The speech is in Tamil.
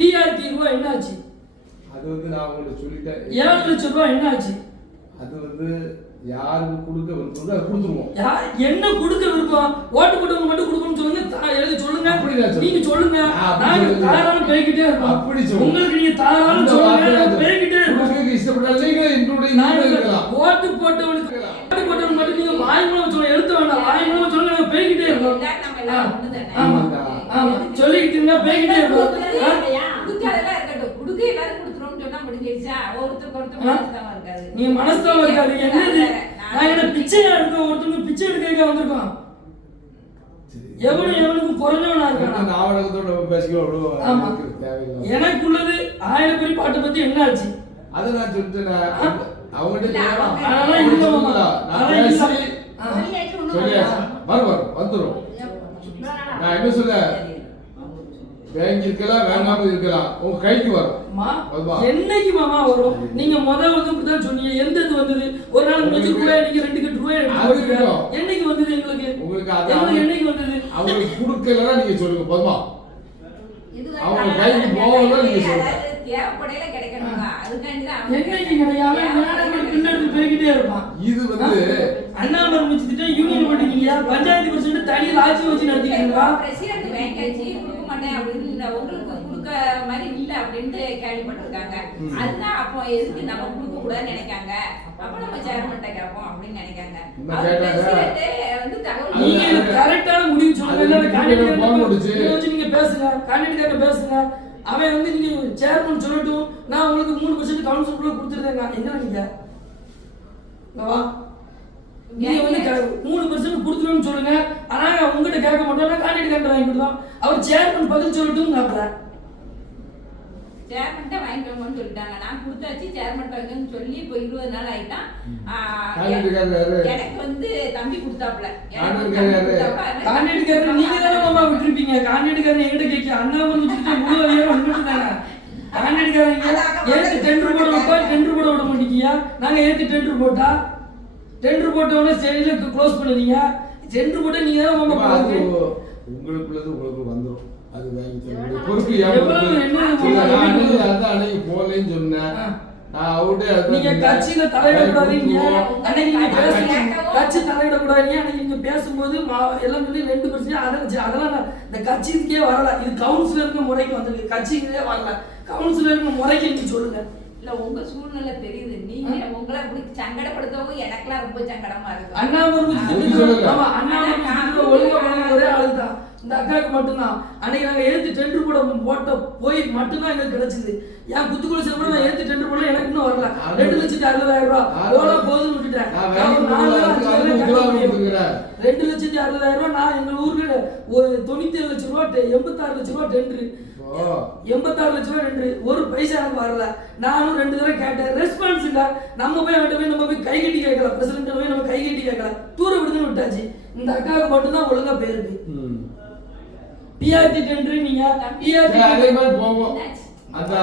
டிஆர்டி ரூபா என்னாச்சு? அது வந்து நான் உங்களுக்கு சொல்லிட்டேன். ஏழு லட்சம் ரூபா என்னாச்சு? அது வந்து யாருக்கு கொடுக்க விருப்பம் அதை கொடுத்துருவோம். யார் என்ன கொடுக்க விருப்பம்? ஓட்டு போட்டவங்க மட்டும் கொடுக்கணும்னு சொல்லுங்க. எழுதி சொல்லுங்க. நீங்க சொல்லுங்க. நாங்க. தாராளம் பேய்கிட்டே இருக்கோம். அப்படி. உங்களுக்கு நீங்க தாராளம் சொல்லுங்க. பேய்கிட்டே இருக்கோம். இஷ்டப்பட்டாலும் நாங்க இருக்கலாம். ஓட்டு போட்டவனுக்கு ஓட்டு போட்டவனுக்கு மட்டும் நீங்க வாய் மூலம் சொல்ல எழுத்த வேண்டாம் வாய் மூலம் சொல்லுங்க நாங்க பேய்கிட்டே இருக்கோம் எல்லாரும் நம்ம எல்லாரும் ஒண்ணுதானே. ஆமா ஆமா. சொல்லிக்கிட்டு இருந்தா? கொடுக்காதெல்லாம் இருக்கட்டும். கொடுக்க எல்லாரும் கொடுத்துருவோம்னு சொன்னா முடிஞ்சிருச்சா? ஒருத்தருக்கு ஒருத்தர் இருக்காது. நீங்க மனஸ்தாபம் இருக்காது. என்னது? நான் நான் என்ன பிச்சையா இருக்கோம் ஒருத்தவங்க பிச்சை எடுக்க வந்திருக்கோம். எவனும் எவனுக்கும் குறைஞ்சவனா இருக்கான்? நம்ம பேசிக்கிறோம் ஆமா. எனக்குள்ளது ஆயிரம் பேர் பாட்டை பத்தி என்ன ஆச்சு? அதை நான் சொல்லிட்டேன். அவங்ககிட்ட இல்ல, கேட்கலாம். அவங்க- அதெல்லாம் இல்ல மாமா. நான் அதெல்லாம் இல்ல. பேசி ஆ. சொல்லியாச்சு, ஒண்ணும் சொல்லியாச்சு வேண்டாம். வரும் வரும் வந்துரும் நான் என்ன சொல்ல பேங்க் இருக்கலாம் வேண்டாம இருக்கலாம். உங்க கைக்கு வரும்? என்னைக்கு மாமா வரும்? நீங்க முத வந்து இப்படிதான் சொன்னீங்க. எந்த இது வந்தது? ஒரு நாள் முடிச்சு ரூபாய் நீங்க ரெண்டு கட்டு ரூபாய். என்னைக்கு வந்தது எங்களுக்கு? உங்களுக்கு அது என்னைக்கு வந்தது? அவங்களுக்கு கொடுக்கலன்னா நீங்க சொல்லுங்க போதுமா. அவங்க கைக்கு அதாவது போகல நீங்க சொல்லுங்க. என்னைக்கு பின்னாடி போய்கிட்டே இருப்பான்? இது வந்து அண்ணாமலை பண்ணிட்டீங்க பஞ்சாயத்து பிரசிடண்ட் தனி ராஜ்யம் வச்சு நடத்திக்கிறீங்களா பிரசிடண்ட் வாங்கியாச்சு கொடுக்க மாட்டேன் அப்படின்னு இல்ல. உங்களுக்கு கொடுக்க மாதிரி இல்ல அப்படின்ட்டு கேள்விப்பட்டிருக்காங்க. அதுதான் அப்போ எதுக்கு நம்ம கொடுக்க கூடாதுன்னு நினைக்காங்க? அப்ப நம்ம சேர்மன்ட்ட கேட்போம் அப்படின்னு நினைக்காங்க. வந்து தகவல் நீங்க கரெக்டான முடிவு சொல்லுங்க. நீங்க பேசுங்க. கேண்டிடேட் பேசுங்க. அவன் வந்து நீங்க சேர்மன் சொல்லட்டும். நான் உங்களுக்கு மூணு பர்சன்ட் கவுன்சிலுக்குள்ள கொடுத்துருந்தேங்க என்ன நீங்க? இங்க வா. நீங்க வந்து மூணு பர்சன்ட் கொடுத்துருன்னு சொல்லுங்க. ஆனா உங்ககிட்ட கேட்க மாட்டோம். நான் கேண்டிடேட் கேட்ட வாங்கி கொடுத்தோம் அவர் சேர்மன் பதில் சொல்லட்டும் கேட்கறேன் சேர்மன்ட்ட வாங்கிக்கோங்கன்னு சொல்லிட்டாங்க. நான் கொடுத்தாச்சு சேர்மன் வாங்கன்னு சொல்லி இப்போ இருபது நாள் ஆயிட்டான்? எனக்கு வந்து தம்பி கொடுத்தாப்ல காண்டிடேட் நீங்க தானே மாமா விட்டுருப்பீங்க. காண்டிடேட் எங்கிட்ட கேட்க அண்ணா முடிச்சுட்டு முழு வழியாக வந்துட்டு தானே? காண்டிடேட் ஏத்து டெண்டர் போட விட்டா டெண்டர் போட விட மாட்டீங்க நாங்க ஏத்து டெண்டர் போட்டா? டெண்டர் போட்ட உடனே ஸ்டேஜ்ல க்ளோஸ் பண்ணுவீங்க டெண்டர் போட்டா நீங்க தான் அது பண்ணுவீங்க உங்களுக்குள்ளது உங்களுக்கு வந்துரும். அது வாங்கி. பொறுப்பு அதான் அன்னைக்கு போகலைன்னு சொன்னேன். நான் நீங்க. கட்சியில தலையிடக்கூடாதீங்க. அன்னைக்கு நீங்க பேசுங்க கட்சி தலையிடக்கூடாதீங்க. அன்னைக்கு நீங்க பேசும்போது மா- எல்லாம் சொல்லி ரெண்டு அதெல்லாம் சரி, அதெல்லாம் இந்த கட்சிக்கே வரல. இது கவுன்சிலருக்கு முறைக்கு வந்திருக்கு. கட்சிக்கே வரல. கவுன்சிலருக்கு முறைக்கு நீங்க சொல்லுங்க. இல்ல உங்க சூழ்நிலை தெரியுது. நீங்க உங்களை அப்படி சங்கடப்படுத்தவும் எனக்கெல்லாம் ரொம்ப சங்கடமா இருக்கு. சொல்லல. ஆமா அண்ணாமலை ஒழுங்கா பண்ண ஒரே ஆளு தான் இந்த அக்காவுக்கு மட்டும்தான். அன்னைக்கு நாங்க ஏத்து டெண்டர் போட போட்ட போய் மட்டும்தான் எங்களுக்கு கிடைச்சது. என் குத்துக்குள்ள சேர்ப்பட நான் ஏத்து டெண்டர் போட எனக்கு இன்னும் வரல. ரெண்டு லட்சத்தி அறுபதாயிரம் ரூபாய் போதுன்னு விட்டுட்டேன். கொடுத்துக்கிறேன். ரெண்டு லட்சத்தி அறுபதாயிரம் ரூபாய் நான் எங்க ஊர்ல ஒரு தொண்ணூத்தி ஏழு லட்சம் ரூபாய் டெ- எண்பத்தாறு லட்சம் ரூபாய் டெண்டர் எண்பத்தாறு லட்சம் ரூபாய் டெண்டர் ஒரு பைசா எனக்கு வரல. நானும் ரெண்டு தடவை கேட்டேன் ரெஸ்பான்ஸ் இல்ல. நம்ம போய் அவன்கிட்ட போய் நம்ம போய் கை கட்டி கேட்கல பிரசிடண்ட் போய் நம்ம கை கட்டி கேட்கல தூர விடுதுன்னு விட்டாச்சு. இந்த அக்காவுக்கு மட்டும்தான் ஒழுங்கா போயிருக்கு ம். பிஆர்டி டெண்டர் நீங்க பிஆர்டி அதே மாதிரி போவோம். அந்த